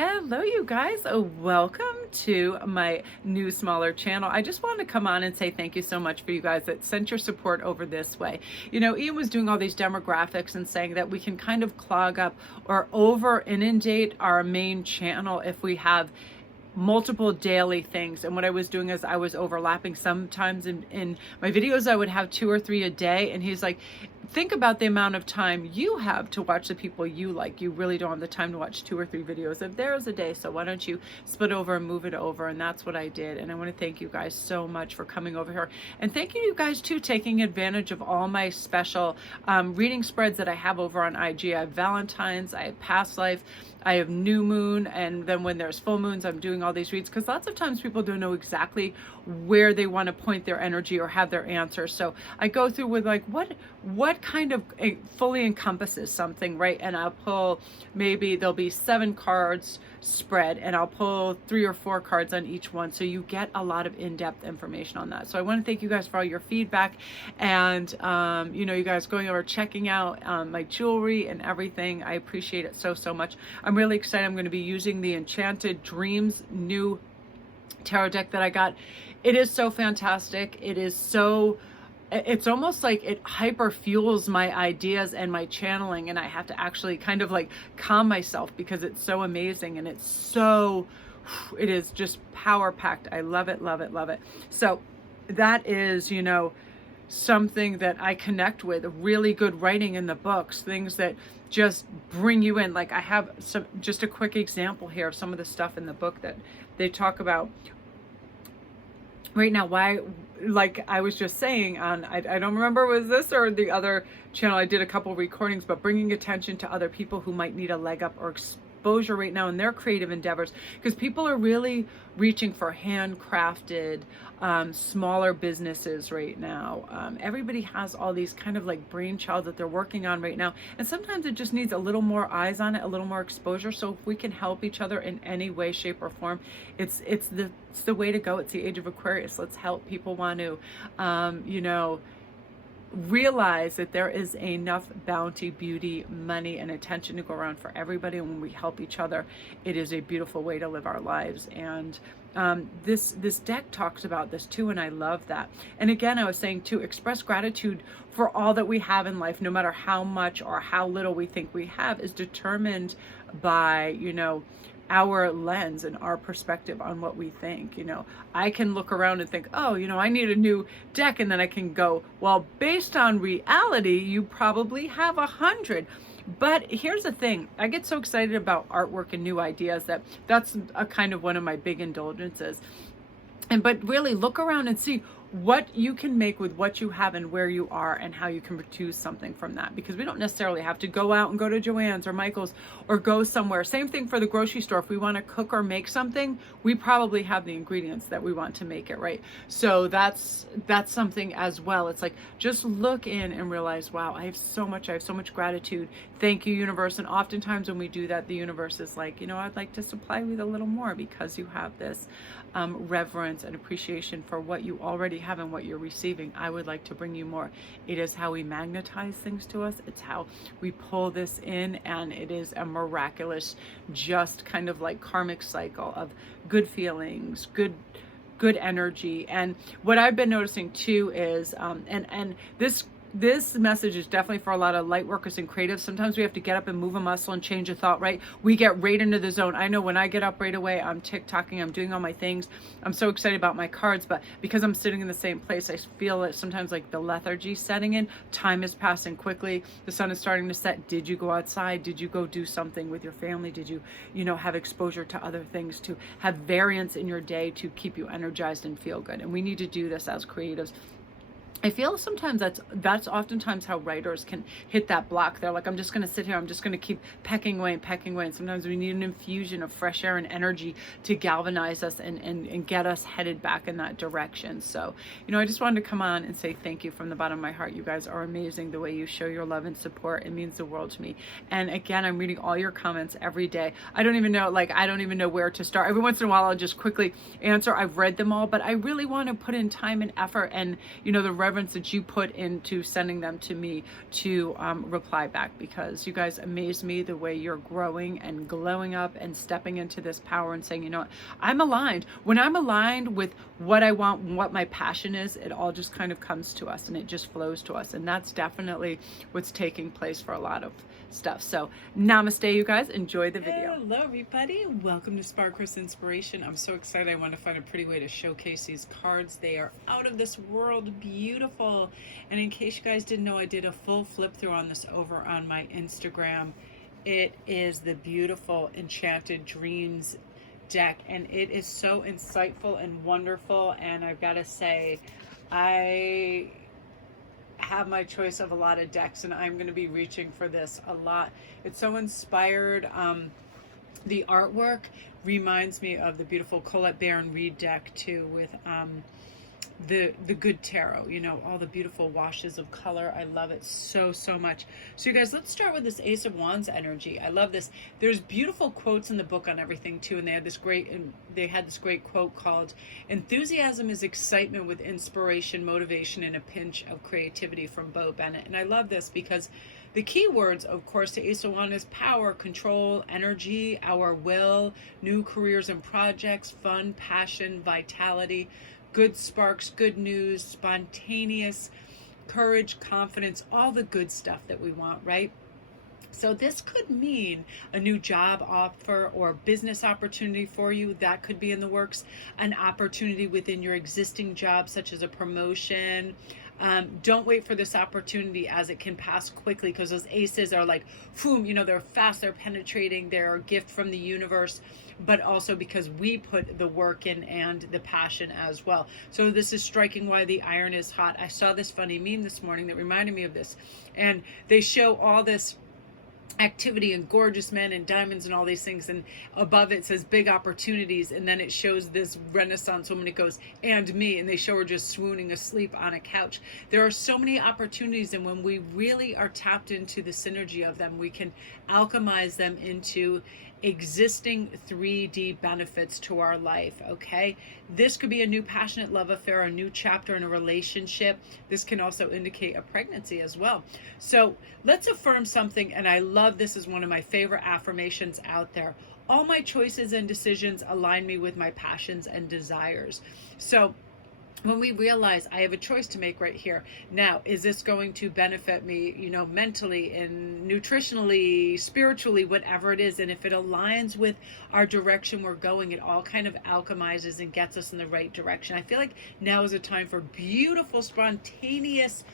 Hello, you guys. Welcome to my new, smaller channel. I just wanted to come on and say thank you so much for you guys that sent your support over this way. Ian was doing all these demographics and saying that we can kind of clog up or over inundate our main channel if we have multiple daily things. And what I was doing is I was overlapping. Sometimes in my videos I would have 2 or 3 a day, and he's like, think about the amount of time you have to watch the people you like. You really don't have the time to watch 2 or 3 videos if there's a day, so why don't you split over and move it over? And that's what I did. And I want to thank you guys so much for coming over here, and thank you guys too taking advantage of all my special reading spreads that I have over on IG. I have Valentine's, I have past life, I have new moon, and then when there's full moons I'm doing all these reads, because lots of times people don't know exactly where they want to point their energy or have their answers. So I go through with like what kind of fully encompasses something, right? And I'll pull, maybe there'll be 7 cards spread, and I'll pull 3 or 4 cards on each one, so you get a lot of in-depth information on that. So I want to thank you guys for all your feedback, and you guys going over checking out my jewelry and everything. I appreciate it so much. I'm really excited. I'm going to be using the Enchanted Dreams new tarot deck that I got. It is so fantastic. It's almost like it hyper fuels my ideas and my channeling, and I have to actually kind of like calm myself because it's so amazing, and it is just power packed. I love it, love it, love it. So that is, something that I connect with. Really good writing in the books, things that just bring you in. Like I have just a quick example here of some of the stuff in the book that they talk about right now. Why, like I was just saying on, I don't remember, was this or the other channel, I did a couple recordings, but bringing attention to other people who might need a leg up or exposure right now in their creative endeavors, because people are really reaching for handcrafted smaller businesses right now. Everybody has all these kind of like brainchilds that they're working on right now, and sometimes it just needs a little more eyes on it, a little more exposure. So if we can help each other in any way, shape, or form, it's the way to go. It's the age of Aquarius. Let's help people want to realize that there is enough bounty, beauty, money, and attention to go around for everybody. And when we help each other, it is a beautiful way to live our lives. And this deck talks about this too, and I love that. And again, I was saying to express gratitude for all that we have in life, no matter how much or how little we think we have, is determined by our lens and our perspective on what we think. I can look around and think, oh, I need a new deck, and then I can go, well, based on reality, you probably have 100. But here's the thing, I get so excited about artwork and new ideas that's a kind of one of my big indulgences. But really look around and see what you can make with what you have and where you are, and how you can produce something from that, because we don't necessarily have to go out and go to Joann's or Michael's or go somewhere. Same thing for the grocery store. If we want to cook or make something, we probably have the ingredients that we want to make it, right? So that's something as well. It's like, just look in and realize, wow, I have so much gratitude. Thank you, universe. And oftentimes when we do that, the universe is like, I'd like to supply with a little more, because you have this reverence and appreciation for what you already have and what you're receiving. I would like to bring you more. It is how we magnetize things to us. It's how we pull this in, and it is a miraculous, just kind of like karmic cycle of good feelings, good energy. And what I've been noticing too is and this message is definitely for a lot of light workers and creatives. Sometimes we have to get up and move a muscle and change a thought, right? We get right into the zone. I know when I get up right away, I'm TikToking, I'm doing all my things. I'm so excited about my cards, but because I'm sitting in the same place, I feel it sometimes like the lethargy setting in. Time is passing quickly. The sun is starting to set. Did you go outside? Did you go do something with your family? Did you, have exposure to other things, to have variance in your day to keep you energized and feel good? And we need to do this as creatives. I feel sometimes that's oftentimes how writers can hit that block. They're like, I'm just going to sit here. I'm just going to keep pecking away. And sometimes we need an infusion of fresh air and energy to galvanize us and get us headed back in that direction. So, I just wanted to come on and say thank you from the bottom of my heart. You guys are amazing. The way you show your love and support, it means the world to me. And again, I'm reading all your comments every day. I don't even know where to start. Every once in a while, I'll just quickly answer. I've read them all, but I really want to put in time and effort, and, the reverence that you put into sending them to me to reply back, because you guys amaze me the way you're growing and glowing up and stepping into this power and saying, you know what, I'm aligned. When I'm aligned with what I want, what my passion is, it all just kind of comes to us and it just flows to us. And that's definitely what's taking place for a lot of stuff. So namaste, you guys. Enjoy the video. Hello everybody, welcome to Sparkers Inspiration. I'm so excited. I want to find a pretty way to showcase these cards. They are out of this world beautiful. And in case you guys didn't know, I did a full flip through on this over on my Instagram. It is the beautiful Enchanted Dreams deck, and it is so insightful and wonderful. And I've got to say, I have my choice of a lot of decks, and I'm going to be reaching for this a lot. It's so inspired. The artwork reminds me of the beautiful Colette Baron Reid deck too, with the good tarot, you know, all the beautiful washes of color. I love it so much. So you guys, let's start with this Ace of Wands energy. I love this. There's beautiful quotes in the book on everything too, and they had this great quote called, "Enthusiasm is excitement with inspiration, motivation, and a pinch of creativity," from Bo Bennett. And I love this because the key words, of course, to Ace of Wands is power, control, energy, our will, new careers and projects, fun, passion, vitality, good sparks, good news, spontaneous, courage, confidence, all the good stuff that we want, right? So this could mean a new job offer or business opportunity for you. That could be in the works. An opportunity within your existing job, such as a promotion. Don't wait for this opportunity, as it can pass quickly, because those aces are like, boom, you know, they're fast, they're penetrating, they're a gift from the universe, but also because we put the work in and the passion as well. So this is striking while the iron is hot. I saw this funny meme this morning that reminded me of this, and they show all this activity and gorgeous men and diamonds and all these things, and above it says big opportunities, and then it shows this Renaissance woman, it goes, "and me," and they show her just swooning asleep on a couch. There are so many opportunities, and when we really are tapped into the synergy of them, we can alchemize them into existing 3D benefits to our life. Okay, this could be a new passionate love affair, a new chapter in a relationship. This can also indicate a pregnancy as well. So let's affirm something, and I love this is one of my favorite affirmations out there. All my choices and decisions align me with my passions and desires. So when we realize I have a choice to make right here now, is this going to benefit me, you know, mentally and nutritionally, spiritually, whatever it is, and if it aligns with our direction we're going, it all kind of alchemizes and gets us in the right direction. I feel like now is a time for beautiful, spontaneous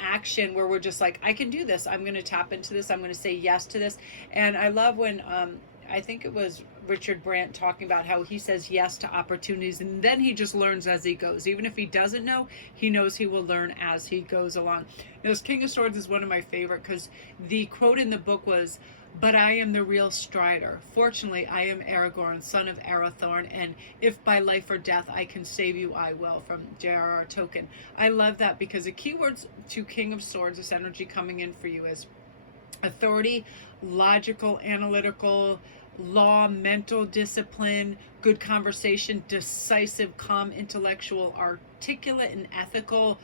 action where we're just like, I can do this, I'm going to tap into this, I'm going to say yes to this. And I love when I think it was Richard Brandt talking about how he says yes to opportunities, and then he just learns as he goes. Even if he doesn't know, he knows he will learn as he goes along. Now, this King of Swords is one of my favorite, because the quote in the book was, "But I am the real Strider. Fortunately, I am Aragorn, son of Arathorn, and if by life or death I can save you, I will," from J.R.R. Tolkien. I love that, because the keywords to King of Swords, this energy coming in for you, is authority, logical, analytical, law, mental discipline, good conversation, decisive, calm, intellectual, articulate, and ethical,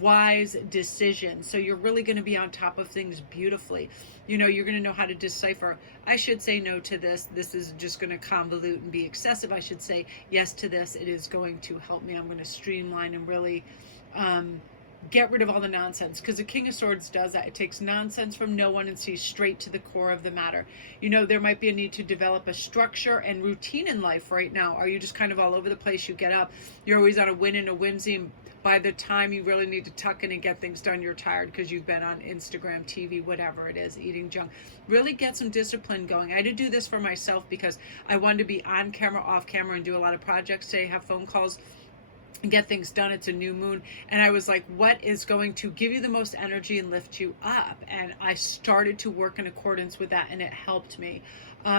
wise decision. So you're really going to be on top of things beautifully. You know, you're going to know how to decipher, I should say no to this, this is just going to convolute and be excessive. I should say yes to this, it is going to help me, I'm going to streamline and really get rid of all the nonsense, because the King of Swords does that. It takes nonsense from no one and sees straight to the core of the matter. You know, there might be a need to develop a structure and routine in life right now. Are you just kind of all over the place? You get up, you're always on a win and a whimsy, and by the time you really need to tuck in and get things done, you're tired because you've been on Instagram, TV, whatever it is, eating junk. Really get some discipline going. I had to do this for myself because I wanted to be on camera, off camera, and do a lot of projects today, have phone calls, and get things done. It's a new moon, and I was like, what is going to give you the most energy and lift you up? And I started to work in accordance with that, and it helped me.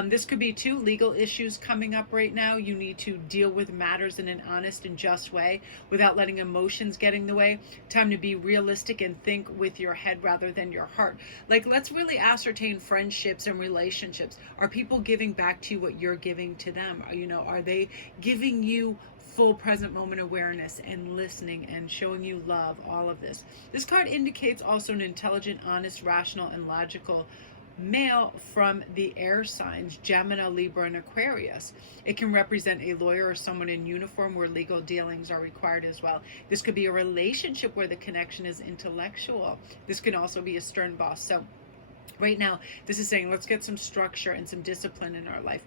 This could be too legal issues coming up right now. You need to deal with matters in an honest and just way without letting emotions get in the way. Time to be realistic and think with your head rather than your heart. Like, let's really ascertain friendships and relationships. Are people giving back to you what you're giving to them? Are they giving you full present moment awareness and listening and showing you love? All of this. This card indicates also an intelligent, honest, rational, and logical male from the air signs Gemini, Libra, and Aquarius. It can represent a lawyer or someone in uniform where legal dealings are required as well. This could be a relationship where the connection is intellectual. This can also be a stern boss. So right now, this is saying let's get some structure and some discipline in our life.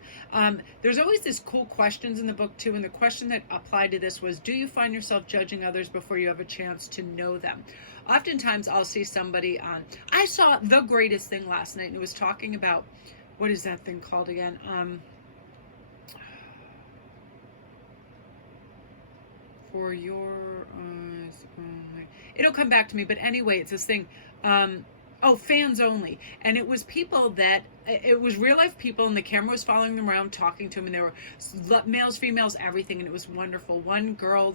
There's always this cool questions in the book too, and the question that applied to this was, do you find yourself judging others before you have a chance to know them? Oftentimes I'll see somebody on, I saw the greatest thing last night, and it was talking about, what is that thing called again? For your, it'll come back to me, but anyway, it's this thing, fans only. And it was people that, it was real life people, and the camera was following them around, talking to them, and there were males, females, everything, and it was wonderful. One girl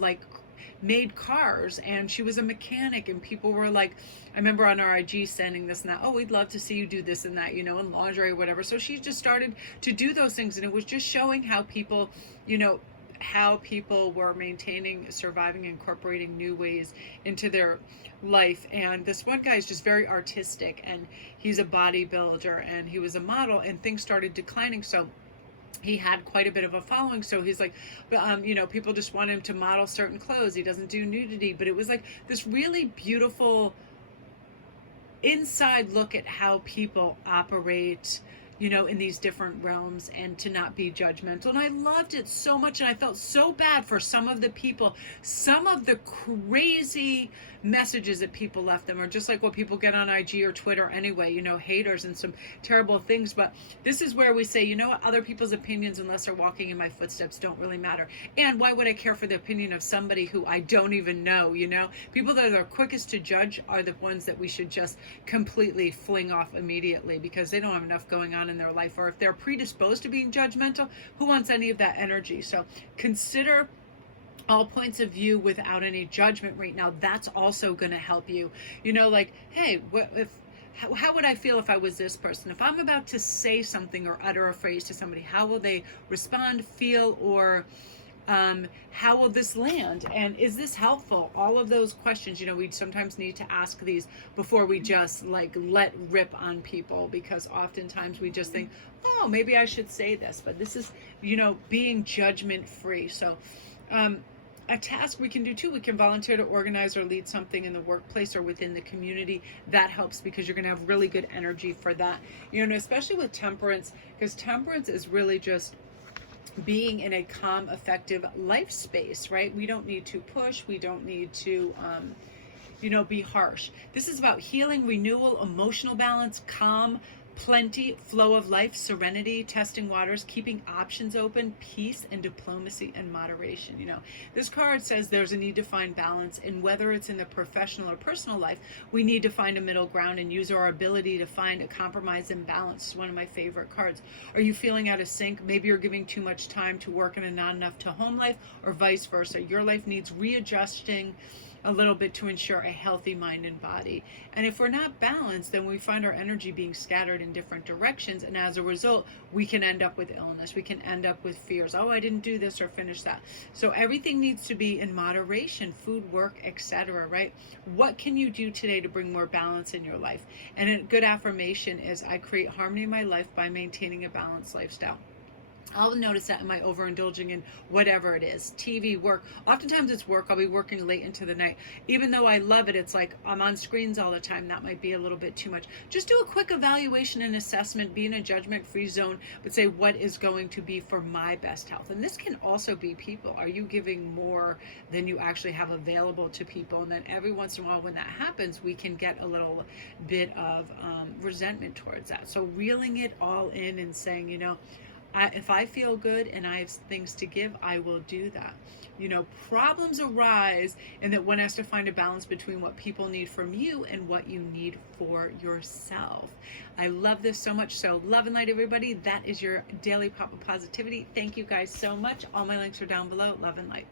made cars, and she was a mechanic, and people were like, I remember on our IG sending this and that, we'd love to see you do this and that, and lingerie or whatever. So she just started to do those things, and it was just showing how people, how people were maintaining, surviving, incorporating new ways into their life. And this one guy is just very artistic, and he's a bodybuilder, and he was a model, and things started declining. So he had quite a bit of a following. So he's like, people just want him to model certain clothes. He doesn't do nudity, but it was like this really beautiful inside look at how people operate, in these different realms, and to not be judgmental. And I loved it so much, and I felt so bad for some of the people. Some of the crazy messages that people left them are just like what people get on IG or Twitter anyway, haters and some terrible things. But this is where we say, what, other people's opinions, unless they're walking in my footsteps, don't really matter. And why would I care for the opinion of somebody who I don't even know? People that are quickest to judge are the ones that we should just completely fling off immediately, because they don't have enough going on in their life. Or if they're predisposed to being judgmental, who wants any of that energy? So consider all points of view without any judgment right now. That's also going to help you. Hey, how would I feel if I was this person? If I'm about to say something or utter a phrase to somebody, how will they respond, feel, or how will this land? And is this helpful? All of those questions, we sometimes need to ask these before we just let rip on people, because oftentimes we just think, maybe I should say this. But this is, being judgment free. So, a task we can do too, we can volunteer to organize or lead something in the workplace or within the community. That helps, because you're going to have really good energy for that. Especially with temperance, because temperance is really just being in a calm, effective life space, right? We don't need to push. We don't need to, be harsh. This is about healing, renewal, emotional balance, calm, plenty, flow of life, serenity, testing waters, keeping options open, peace, and diplomacy and moderation. This card says there's a need to find balance, and whether it's in the professional or personal life, we need to find a middle ground and use our ability to find a compromise and balance. It's one of my favorite cards. Are you feeling out of sync? Maybe you're giving too much time to work and not enough to home life, or vice versa. Your life needs readjusting a little bit to ensure a healthy mind and body. And if we're not balanced, then we find our energy being scattered in different directions, and as a result, we can end up with illness. We can end up with fears. I didn't do this or finish that. So everything needs to be in moderation, food, work, etc., right? What can you do today to bring more balance in your life? And a good affirmation is, I create harmony in my life by maintaining a balanced lifestyle. I'll notice that in my overindulging in whatever it is, TV, work. Oftentimes it's work. I'll be working late into the night. Even though I love it, it's like I'm on screens all the time. That might be a little bit too much. Just do a quick evaluation and assessment, be in a judgment-free zone, but say, what is going to be for my best health? And this can also be people. Are you giving more than you actually have available to people? And then every once in a while, when that happens, we can get a little bit of resentment towards that. So reeling it all in and saying, If I feel good and I have things to give, I will do that. You know, problems arise, and that one has to find a balance between what people need from you and what you need for yourself. I love this so much. So love and light, everybody. That is your daily pop of positivity. Thank you guys so much. All my links are down below. Love and light.